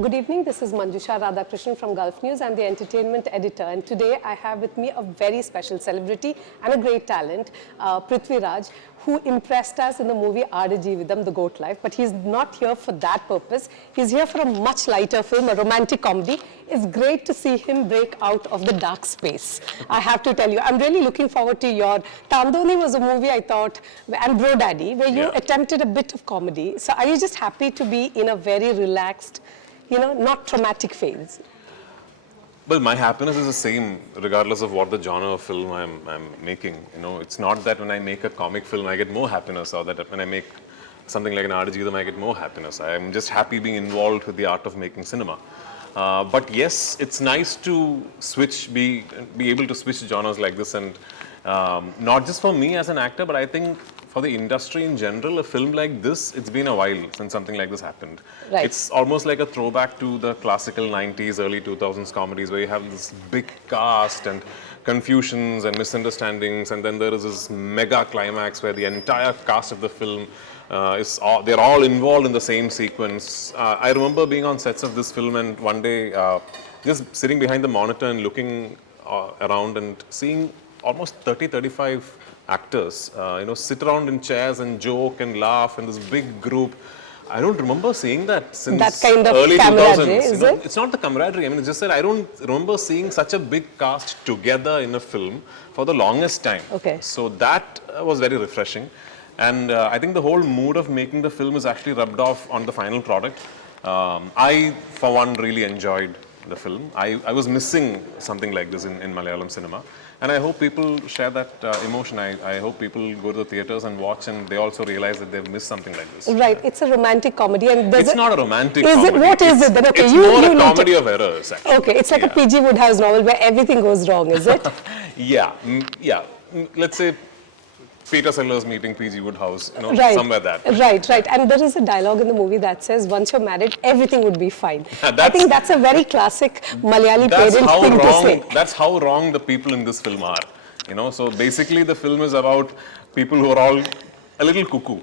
Good evening, this is Manjusha Radhakrishnan from Gulf News. I'm the entertainment editor, and today I have with me a very special celebrity and a great talent, Prithviraj, who impressed us in the movie Aada Jeevitham, The Goat Life, but he's not here for that purpose. He's here for a much lighter film, a romantic comedy. It's great to see him break out of the dark space. I have to tell you, I'm really looking forward to your... Tandoni was a movie I thought, and Bro Daddy, where you attempted a bit of comedy. So are you just happy to be in a very relaxed, not traumatic phase? Well, my happiness is the same regardless of what the genre of film I'm making. It's not that when I make a comic film I get more happiness, or that when I make something like an Aada Jeevitham I get more happiness. I'm just happy being involved with the art of making cinema. But yes, it's nice to be able to switch genres like this, and not just for me as an actor, but I think for the industry in general, a film like this, it's been a while since something like this happened. Right. It's almost like a throwback to the classical 90s, early 2000s comedies where you have this big cast and confusions and misunderstandings, and then there is this mega climax where the entire cast of the film they're all involved in the same sequence. I remember being on sets of this film, and one day just sitting behind the monitor and looking around and seeing almost 30-35 actors, sit around in chairs and joke and laugh in this big group. I don't remember seeing that since that kind of early 2000s. Is it? It's not the camaraderie. I mean, it's just that I don't remember seeing such a big cast together in a film for the longest time. Okay. So that was very refreshing. And I think the whole mood of making the film is actually rubbed off on the final product. I, for one, really enjoyed the film. I was missing something like this in Malayalam cinema. And I hope people share that emotion. I hope people go to the theatres and watch, and they also realize that they've missed something like this. Right, it's a romantic comedy. And it's not a romantic comedy. What is it then? Okay, it's more a comedy of errors, actually. Okay, it's like a P.G. Woodhouse novel where everything goes wrong, is it? Yeah. Let's say Peter Sellers meeting P.G. Woodhouse, right. somewhere that. Right. And there is a dialogue in the movie that says, once you're married, everything would be fine. I think that's a very classic Malayali parent thing to say. That's how wrong the people in this film are. So basically the film is about people who are all a little cuckoo.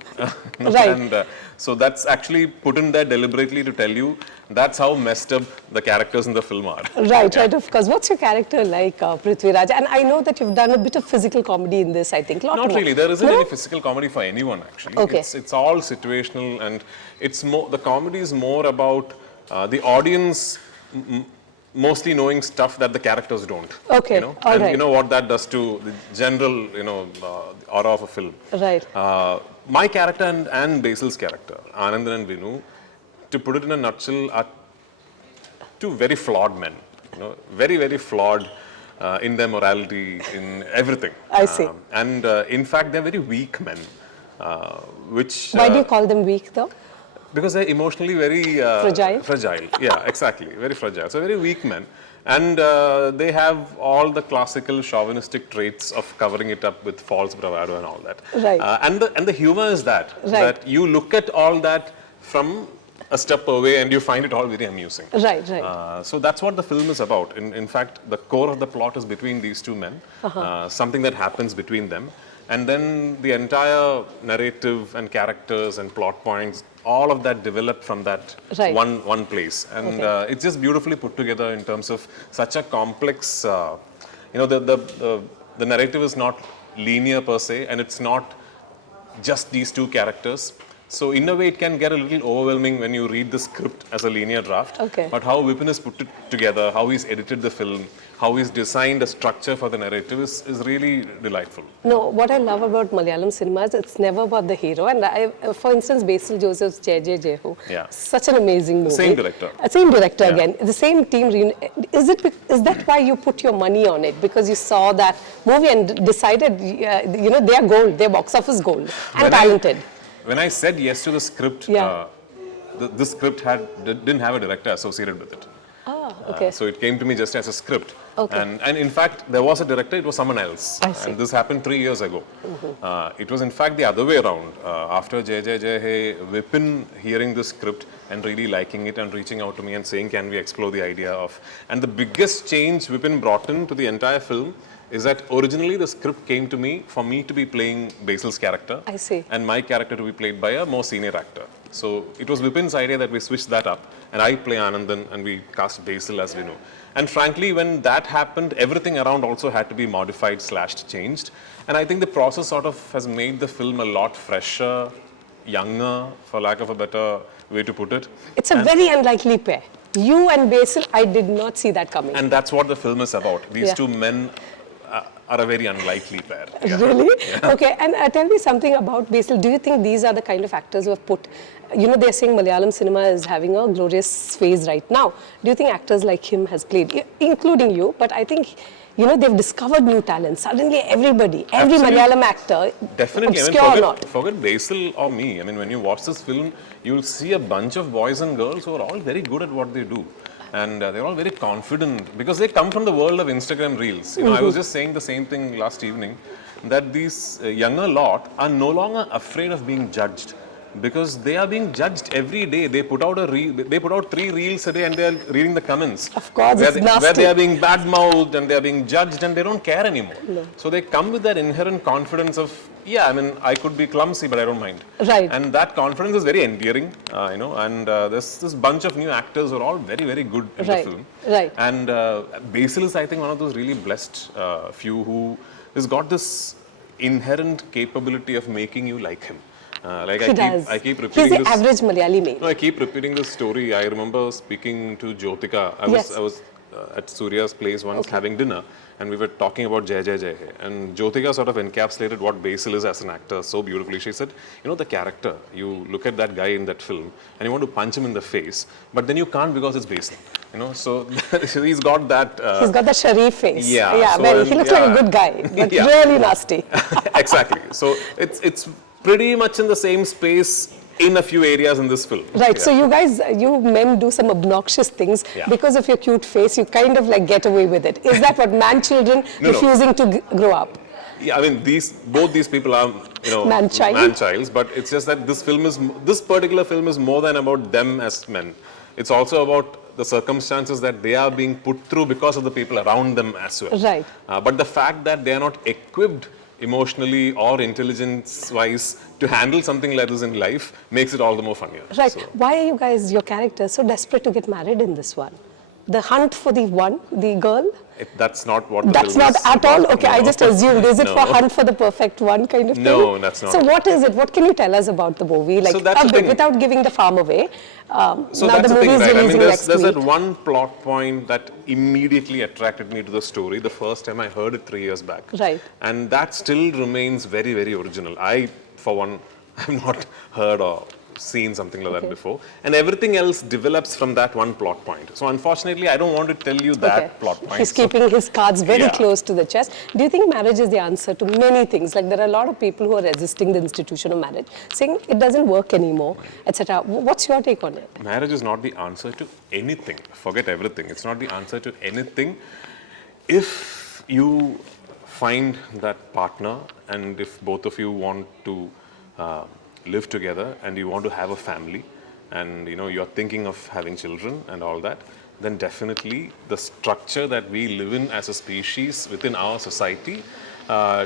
Right. And so that's actually put in there deliberately to tell you that's how messed up the characters in the film are. Right, of course. What's your character like, Prithviraj? And I know that you've done a bit of physical comedy in this, I think. Not really. There isn't any physical comedy for anyone, actually. Okay. It's all situational, and it's more, the comedy is more about the audience mostly knowing stuff that the characters don't. Okay, all right. You know what that does to the general, aura of a film. Right. My character and Basil's character, Anandan and Vinu, to put it in a nutshell, are two very flawed men. Very, very flawed in their morality, in everything. I see. And in fact, they're very weak men. Why do you call them weak, though? Because they're emotionally very fragile. Yeah, exactly. Very fragile. So very weak men. And they have all the classical chauvinistic traits of covering it up with false bravado and all that. Right. And the humor is that you look at all that from a step away and you find it all very amusing. Right. So that's what the film is about. In fact, the core of the plot is between these two men, something that happens between them. And then the entire narrative and characters and plot points, all of that developed from that one place. And it's just beautifully put together in terms of such a complex, the narrative is not linear per se, and it's not just these two characters. So in a way, it can get a little overwhelming when you read the script as a linear draft. Okay. But how Vipin has put it together, how he's edited the film, how he's designed a structure for the narrative is really delightful. No, what I love about Malayalam cinema is it's never about the hero. And for instance, Basil Joseph's Jai Jai Jai Ho, such an amazing movie. Same director. Same director again. The same team. Is that why you put your money on it? Because you saw that movie and decided, they are gold, they're box office gold and talented. When I said yes to the script, the script didn't have a director associated with it. Okay. So it came to me just as a script. Okay. And in fact, there was a director, it was someone else. I see. And this happened 3 years ago. It was in fact the other way around. After Jai Jai Jai Hai, Vipin hearing the script and really liking it and reaching out to me and saying, can we explore the idea of... And the biggest change Vipin brought in to the entire film is that originally the script came to me for me to be playing Basil's character. I see. And my character to be played by a more senior actor. So it was Vipin's idea that we switched that up, and I play Anandan and we cast Basil as we know. And frankly, when that happened, everything around also had to be modified / changed. And I think the process sort of has made the film a lot fresher, younger, for lack of a better way to put it. It's a very unlikely pair. You and Basil, I did not see that coming. And that's what the film is about. These two men are a very unlikely pair. Yeah. Really? Yeah. Okay, and tell me something about Basil. Do you think these are the kind of actors who have put, you know, they're saying Malayalam cinema is having a glorious phase right now. Do you think actors like him has played, including you, but I think, you know, they've discovered new talent. Suddenly everybody, every Malayalam actor, definitely, obscure I mean, or not. forget Basil or me. I mean, when you watch this film, you'll see a bunch of boys and girls who are all very good at what they do. And they're all very confident because they come from the world of Instagram Reels. You know, I was just saying the same thing last evening, that these younger lot are no longer afraid of being judged because they are being judged every day. They put out they put out 3 reels a day and they are reading the comments. Of course, it's nasty. Where they are being bad-mouthed and they are being judged and they don't care anymore. No. So they come with that inherent confidence of, yeah, I mean, I could be clumsy, but I don't mind. Right. And that confidence is very endearing, you know, and there's this bunch of new actors who are all very, very good in the film. Right. And Basil is, I think, one of those really blessed few who has got this inherent capability of making you like him. Like I keep repeating He's the average Malayali male. No, I keep repeating this story. I remember speaking to Jyotika. I was at Surya's place once having dinner, and we were talking about Jai Jai Jai Hai. And Jyotika sort of encapsulated what Basil is as an actor so beautifully. She said, you know, the character, you look at that guy in that film, and you want to punch him in the face, but then you can't because it's Basil. You know, so he's got that. He's got the Sharif face. Yeah. Yeah, so, well, he looks like a good guy, but really nasty. Exactly. So it's pretty much in the same space in a few areas in this film. Right, so you men do some obnoxious things because of your cute face, you kind of like get away with it. Is that what man-children refusing to grow up? Yeah, I mean, both these people are, you know, man-childs, but it's just that this particular film is more than about them as men. It's also about the circumstances that they are being put through because of the people around them as well. Right. But the fact that they are not equipped emotionally or intelligence-wise to handle something like this in life makes it all the more funnier. Right. So. Why are you guys, your characters, so desperate to get married in this one? The hunt for the girl? That's not what the That's film not is at all? about. Okay, No. I just assumed. Is it No. for hunt for the perfect one kind of thing? No, that's not. So what is it? What can you tell us about the movie? Like, So that's the thing. without giving the farm away. So now that's the movie thing, is right? I releasing mean, next there's week. that one plot point that immediately attracted me to the story the first time I heard it 3 years back. Right. And that still remains very, very original. I, for one, have not heard or seen something like that before. And everything else develops from that one plot point. So unfortunately, I don't want to tell you that plot point. He's keeping his cards very close to the chest. Do you think marriage is the answer to many things? Like there are a lot of people who are resisting the institution of marriage, saying it doesn't work anymore, etc. What's your take on it? Marriage is not the answer to anything. Forget everything. It's not the answer to anything. If you find that partner and if both of you want to live together and you want to have a family and you know you're thinking of having children and all that, then definitely the structure that we live in as a species within our society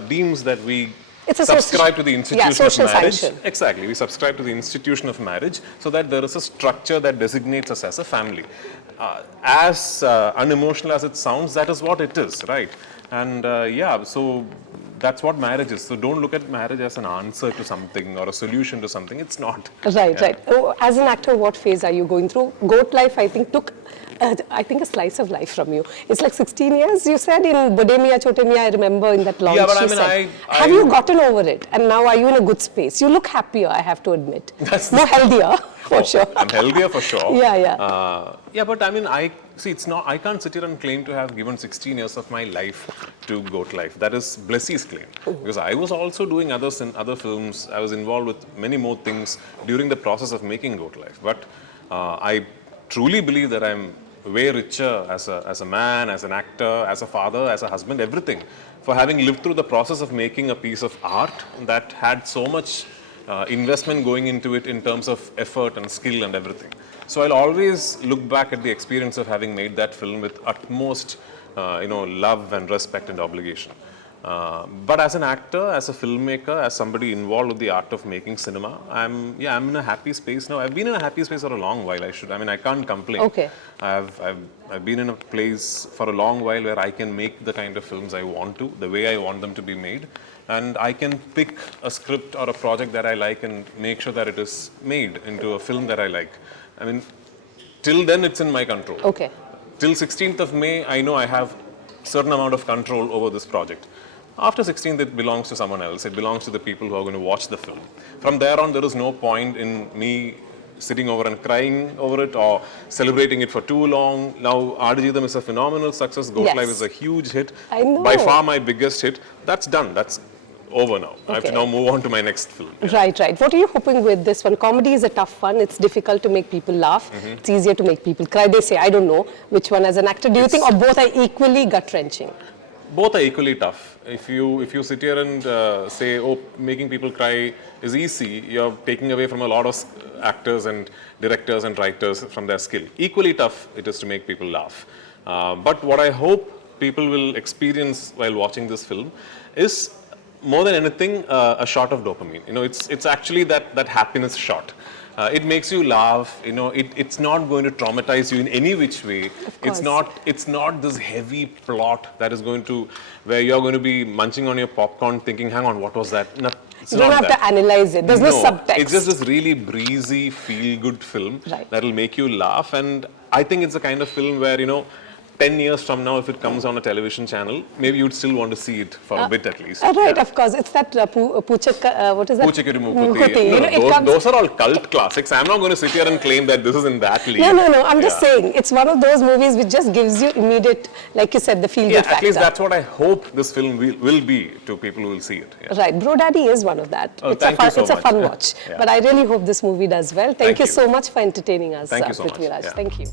deems that we subscribe to the institution of marriage. Sanction. Exactly, we subscribe to the institution of marriage so that there is a structure that designates us as a family. As unemotional as it sounds, that is what it is, right? And so that's what marriage is. So don't look at marriage as an answer to something or a solution to something. It's not. Right. Oh, as an actor, what phase are you going through? Goat life, I think, took a slice of life from you. It's like 16 years, you said, in Bade Miyan Chote Miyan, I remember in that launch. Yeah, but I mean, have you gotten over it? And now are you in a good space? You look happier, I have to admit. More healthier, for sure. I'm healthier for sure. Yeah. But I mean, I can't sit here and claim to have given 16 years of my life to goat life. That is Blessy's claim. Because I was also doing others in other films. I was involved with many more things during the process of making goat life. But I truly believe that I'm way richer as a man, as an actor, as a father, as a husband, everything, for having lived through the process of making a piece of art that had so much investment going into it in terms of effort and skill and everything. So I'll always look back at the experience of having made that film with utmost love and respect and obligation. But as an actor, as a filmmaker, as somebody involved with the art of making cinema, I'm in a happy space now. I've been in a happy space for a long while. I can't complain. Okay. I've been in a place for a long while where I can make the kind of films I want to, the way I want them to be made, and I can pick a script or a project that I like and make sure that it is made into a film that I like. Till then, it's in my control. Okay. Till 16th of May, I know I have certain amount of control over this project. After 16th, it belongs to someone else. It belongs to the people who are going to watch the film. From there on, there is no point in me sitting over and crying over it or celebrating it for too long. Now, Aadijidam is a phenomenal success. Ghost Yes. Life is a huge hit. I know. By far my biggest hit. That's done. That's over now. I have to Okay. now move on to my next film. Right. What are you hoping with this one? Comedy is a tough one. It's difficult to make people laugh. It's easier to make people cry. They say, I don't know which one as an actor. Do you think, or both are equally gut-wrenching? Both are equally tough. If you sit here and say, oh, making people cry is easy, you're taking away from a lot of actors and directors and writers from their skill. Equally tough it is to make people laugh. But what I hope people will experience while watching this film is, more than anything, a shot of dopamine. It's actually that happiness shot. It makes you laugh. It's not going to traumatize you in any which way. It's not this heavy plot that is going to, where you're going to be munching on your popcorn thinking, hang on, what was that? No, You don't have to analyze it. There's no subtext. It's just this really breezy, feel-good film that'll make you laugh. And I think it's the kind of film where, 10 years from now, if it comes on a television channel, maybe you'd still want to see it for a bit at least. Right, of course. It's that what is that? Poochakiri Mookuthi. Those are all cult classics. I'm not going to sit here and claim that this is in that league. No. I'm just saying, it's one of those movies which just gives you immediate, like you said, the feel-good factor. At least that's what I hope this film will be to people who will see it. Yeah. Right. Bro Daddy is one of that. It's a fun watch. But I really hope this movie does well. Thank you so much for entertaining us, Thank you so much. Prithviraj. Yeah. Thank you.